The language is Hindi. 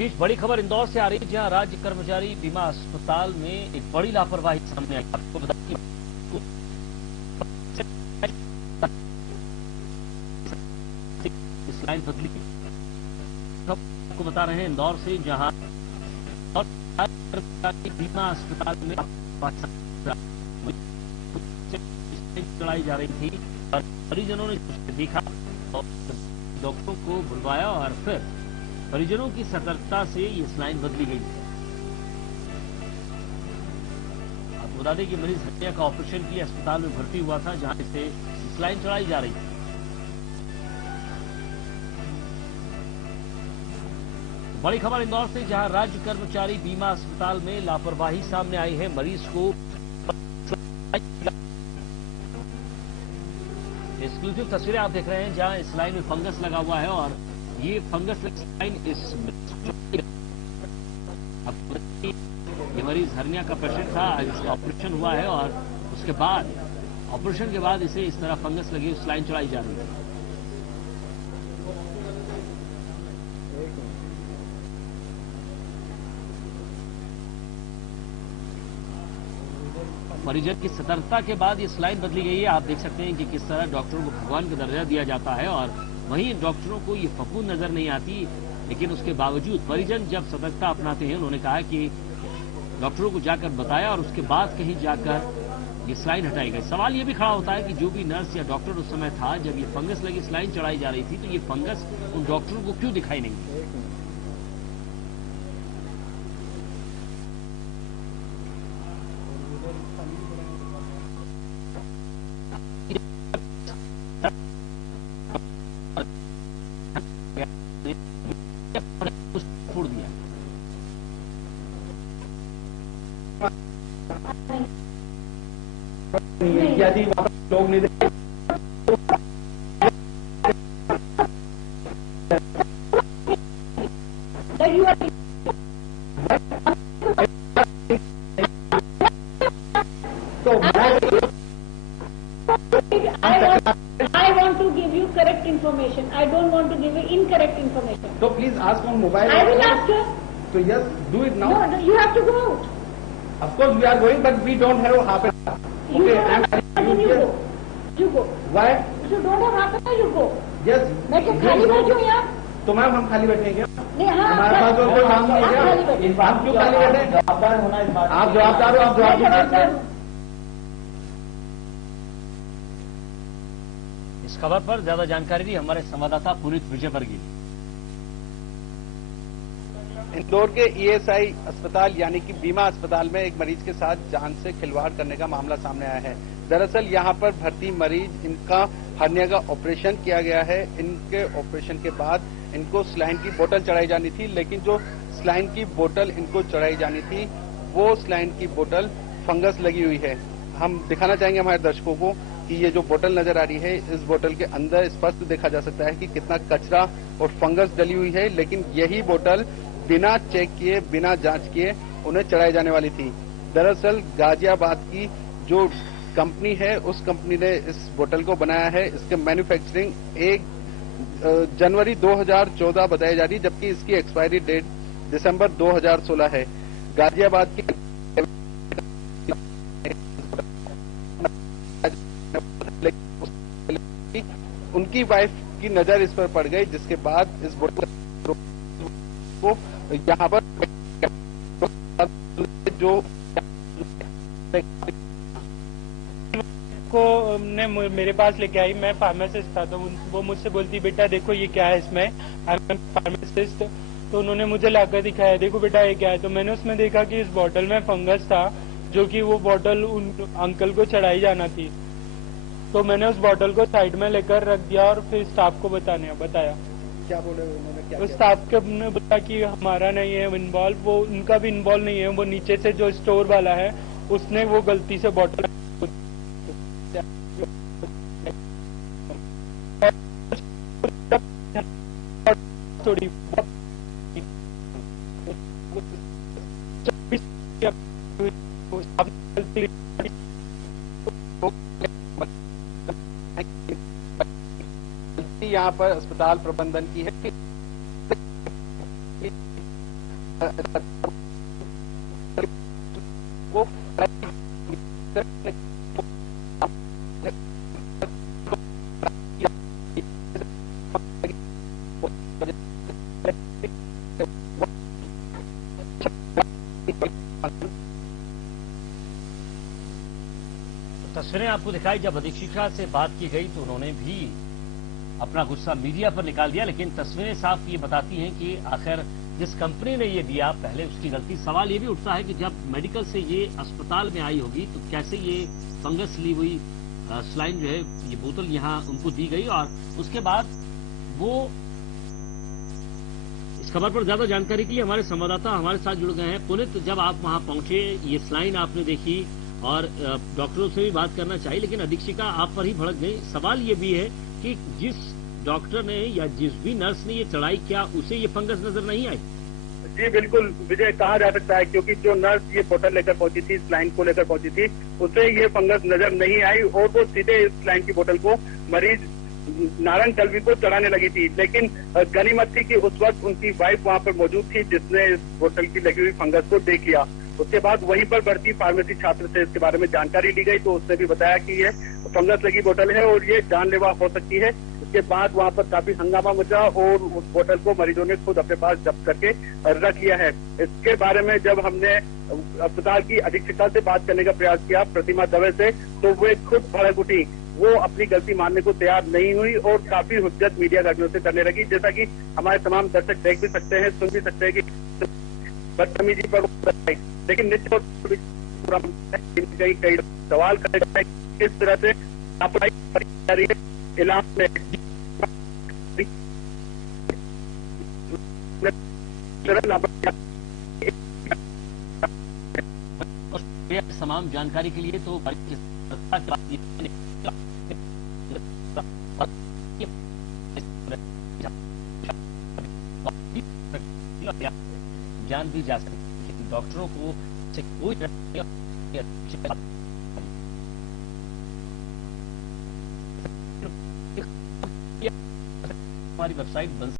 बीच बड़ी खबर इंदौर से आ रही है, जहां राज्य कर्मचारी बीमा अस्पताल में एक बड़ी लापरवाही सामने आई। आपको बता दें इस लाइन बदली, आपको बता रहे हैं इंदौर से, जहां कर्मचारी बीमा अस्पताल में चढ़ाई जा रही थी और परिजनों ने देखा और डॉक्टरों को बुलवाया और फिर परिजनों की सतर्कता से ये स्लाइन बदली गई है। आपको बता दें कि मरीज हत्या का ऑपरेशन किए अस्पताल में भर्ती हुआ था, जहां इसे स्लाइन चढ़ाई जा रही थी। बड़ी खबर इंदौर से, जहां राज्य कर्मचारी बीमा अस्पताल में लापरवाही सामने आई है। मरीज को एक्सक्लूसिव तस्वीरें आप देख रहे हैं, जहां इस लाइन में फंगस लगा हुआ है और ये फंगस लाइन ये मरीज हर्निया का पेशेंट था, इसका ऑपरेशन हुआ है और उसके बाद ऑपरेशन के बाद इसे इस तरह फंगस लगी उस लाइन चढ़ाई जा रही है। परिजन की सतर्कता के बाद ये स्लाइन बदली गई है। आप देख सकते हैं कि किस तरह डॉक्टरों को भगवान का दर्जा दिया जाता है और वहीं डॉक्टरों को ये फफूंद नजर नहीं आती, लेकिन उसके बावजूद परिजन जब सतर्कता अपनाते हैं, उन्होंने कहा कि डॉक्टरों को जाकर बताया और उसके बाद कहीं जाकर ये स्लाइन हटाई गई। सवाल ये भी खड़ा होता है कि जो भी नर्स या डॉक्टर उस समय था, जब ये फंगस लगी स्लाइन चढ़ाई जा रही थी, तो ये फंगस उन डॉक्टरों को क्यों दिखाई नहीं? फोड़ दिया। यदि लोग नहीं I want to give you correct information. I don't want to give you incorrect information. So please ask on mobile. I will ask her. So yes, do it now. No, you have to go out. Of course we are going, but we don't have half an hour. You Okay, don't have half an hour, you go. You go. Why? If you don't have half an hour, you go. Yes. मैं क्या खाली बैठी हूँ यहाँ? तो मैम हम खाली बैठे हैं क्या? नहीं, हाँ, हमारे पास और कोई काम नहीं है। हम क्यों खाली बैठे हैं? जवाबदार होना इस बात। आप जवाबदार हो, आप जवाब दीजिए। इस खबर पर ज्यादा जानकारी दी हमारे संवाददाता पुनीत विजयवर्गीय। इंदौर के ईएसआई अस्पताल यानी कि बीमा अस्पताल में एक मरीज के साथ जान से खिलवाड़ करने का मामला सामने आया है। दरअसल यहां पर भर्ती मरीज, इनका हर्निया का ऑपरेशन किया गया है। इनके ऑपरेशन के बाद इनको स्लाइन की बोतल चढ़ाई जानी थी, लेकिन जो स्लाइन की बोतल इनको चढ़ाई जानी थी, वो स्लाइन की बोतल फंगस लगी हुई है। हम दिखाना चाहेंगे हमारे दर्शकों को कि ये जो बोतल नजर आ रही है, इस बोतल के अंदर स्पष्ट देखा जा सकता है कि कितना कचरा और फंगस डली हुई है, लेकिन यही बोतल बिना चेक किए, बिना जांच किए उन्हें चढ़ाई जाने वाली थी। दरअसल गाजियाबाद की जो कंपनी है, उस कंपनी ने इस बोतल को बनाया है। इसके मैन्युफैक्चरिंग 1 जनवरी 2014 बताई जा रही, जबकि इसकी एक्सपायरी डेट दिसंबर 2016 है। गाजियाबाद की उनकी वाइफ की नजर इस पर पड़ गई, जिसके बाद इस बोतल को यहाँ पर जो को ने मेरे पास लेके आई। मैं फार्मासिस्ट था, तो वो मुझसे बोलती, बेटा देखो ये क्या है इसमें, आई एम फार्मासिस्ट। तो उन्होंने मुझे लाकर दिखाया, देखो बेटा ये क्या है। तो मैंने उसमें देखा कि इस बोतल में फंगस था, जो कि वो बोतल उन अंकल को चढ़ाई जाना थी। तो मैंने उस बोतल को साइड में लेकर रख दिया और फिर स्टाफ को बताया। क्या बोले उन्होंने? क्या उस स्टाफ के ने बताया कि हमारा नहीं है इन्वॉल्व, वो उनका भी इन्वॉल्व नहीं है, वो नीचे से जो स्टोर वाला है उसने वो गलती से बोतल थोड़ी यहाँ पर अस्पताल प्रबंधन की है। को तस्वीरें आपको दिखाई, जब अधीक्षिका से बात की गई तो उन्होंने भी अपना गुस्सा मीडिया पर निकाल दिया, लेकिन तस्वीरें साफ ये बताती हैं कि आखिर जिस कंपनी ने ये दिया पहले उसकी गलती। सवाल ये भी उठता है कि जब मेडिकल से ये अस्पताल में आई होगी तो कैसे ये फंगस ली हुई स्लाइन जो है ये बोतल यहाँ उनको दी गई, और उसके बाद वो इस खबर पर ज्यादा जानकारी के लिए हमारे संवाददाता हमारे साथ जुड़ गए हैं। पुनित, जब आप वहां पहुंचे, ये स्लाइन आपने देखी और डॉक्टरों से भी बात करना चाहिए, लेकिन अधीक्षिका आप पर ही भड़क गई। सवाल ये भी है कि जिस डॉक्टर ने या जिस भी नर्स ने ये चढ़ाई किया उसे ये फंगस नजर नहीं आई। जी बिल्कुल विजय, कहा जा सकता है क्योंकि जो नर्स ये बोतल लेकर पहुंची थी, इस लाइन को लेकर पहुंची थी, उसे ये फंगस नजर नहीं आई और वो सीधे इस लाइन की बोतल को मरीज नारायण कल्वी को चढ़ाने लगी थी। लेकिन गनीमत थी कि उस वक्त उनकी वाइफ वहां पर मौजूद थी जिसने इस बोतल की लगी हुई फंगस को देख लिया। उसके बाद वहीं पर भर्ती फार्मेसी छात्र से इसके बारे में जानकारी ली गई तो उसने भी बताया कि ये फंगस लगी बोतल है और ये जानलेवा हो सकती है। इसके बाद वहां पर काफी हंगामा मचा और उस बोतल को मरीजों ने खुद अपने पास जब्त करके रख लिया है। इसके बारे में जब हमने अस्पताल की अधीक्षिका से बात करने का प्रयास किया, प्रतिमा दवे से, तो वे खुद भड़क उठी। वो अपनी गलती मानने को तैयार नहीं हुई और काफी हुज्जत मीडिया कर्मियों से करने लगी, जैसा कि हमारे तमाम दर्शक देख भी सकते हैं, सुन भी सकते हैं कि बदतमीजी पर। लेकिन निश्चित पूरा कई सवाल करेगा किस तरह से लापरवाही इलाज में तमाम जानकारी के लिए तो जान भी जा सकती है। डॉक्टरों को कोई हमारी वेबसाइट बंद